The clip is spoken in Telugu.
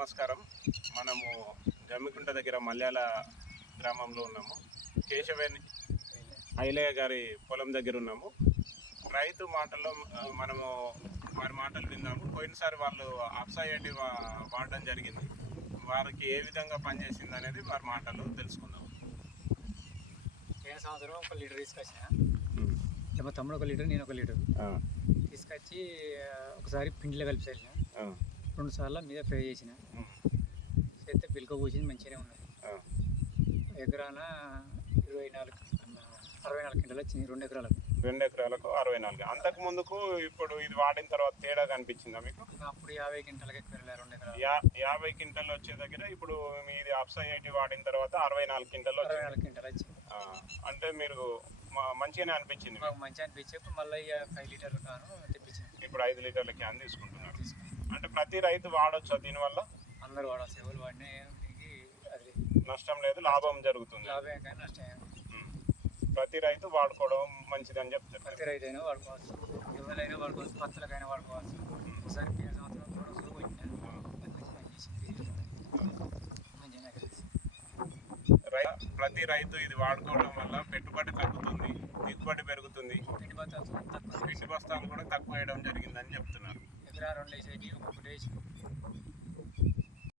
నమస్కారం. మనము జమ్మికుంట దగ్గర మల్యాల గ్రామంలో ఉన్నాము. కేశవేణి ఐలయ్య గారి పొలం దగ్గర ఉన్నాము. రైతు మాటల్లో మనము వారి మాటలు విన్నాము. పోయినసారి వాళ్ళు అప్సైటీ వాడడం జరిగింది. వారికి ఏ విధంగా పనిచేసింది అనేది వారి మాటలు తెలుసుకుందాం. పోయిన సంవత్సరం 1 లీటర్ తీసుకొచ్చిన, మా తమ్ముడు 1 లీటర్, నేను 1 లీటర్ తీసుకొచ్చి ఒకసారి పిండిలో కలిపి చల్లిన, 2 సార్లు మీద ఫ్రై చేసిన, చేస్తే పిలక పూసింది, మంచిగానే ఉన్నది. ఎకరాన 64 క్వింటాలు వచ్చింది. 2 ఎకరాలకు 64. అంతకు ముందుకు ఇప్పుడు ఇది వాడిన తర్వాత తేడా కనిపించిందా మీకు? అప్పుడు 50 క్వింటాలకి ఎక్కువ 2 ఎకరాలు 50 క్వింటాలు వచ్చే దగ్గర ఇప్పుడు మీది అప్సైటీ వాడిన తర్వాత 64 క్వింటాలు వచ్చింది. అంటే మీరు మంచిగానే అనిపించింది? మాకు మంచిగా అనిపించి ఇప్పుడు మళ్ళీ 5 లీటర్లు కాను తెప్పించింది. ఇప్పుడు 5 లీటర్ల క్యాన్ తీసుకుంటున్నారు. అంటే ప్రతి రైతు వాడొచ్చా దీనివల్ల? అందరూ వాడాల్సి, ఎవరు వాడినా అది నష్టం లేదు, లాభం జరుగుతుంది. లాభం కానీ నష్టం. ప్రతి రైతు వాడుకోవడం మంచిదని చెప్తారు. ప్రతి రైతు అయినా వాడుకోవచ్చు, ఎవరైనా వాడుకోవచ్చు, పత్తులకైనా వాడుకోవచ్చు. ఒకసారి పోయిన సంవత్సరం కూడా సులువు వచ్చిన మంచి పని చేసింది. ప్రతి రైతు ఇది వాడుకోవడం వల్ల పెట్టుబడి తగ్గుతుంది, దిగుబడి పెరుగుతుంది, పిండి బస్తాలు కూడా తక్కువ వేయడం జరిగిందని చెప్తున్నారు. ఎకరా 2 వేసేటి 1 వేసి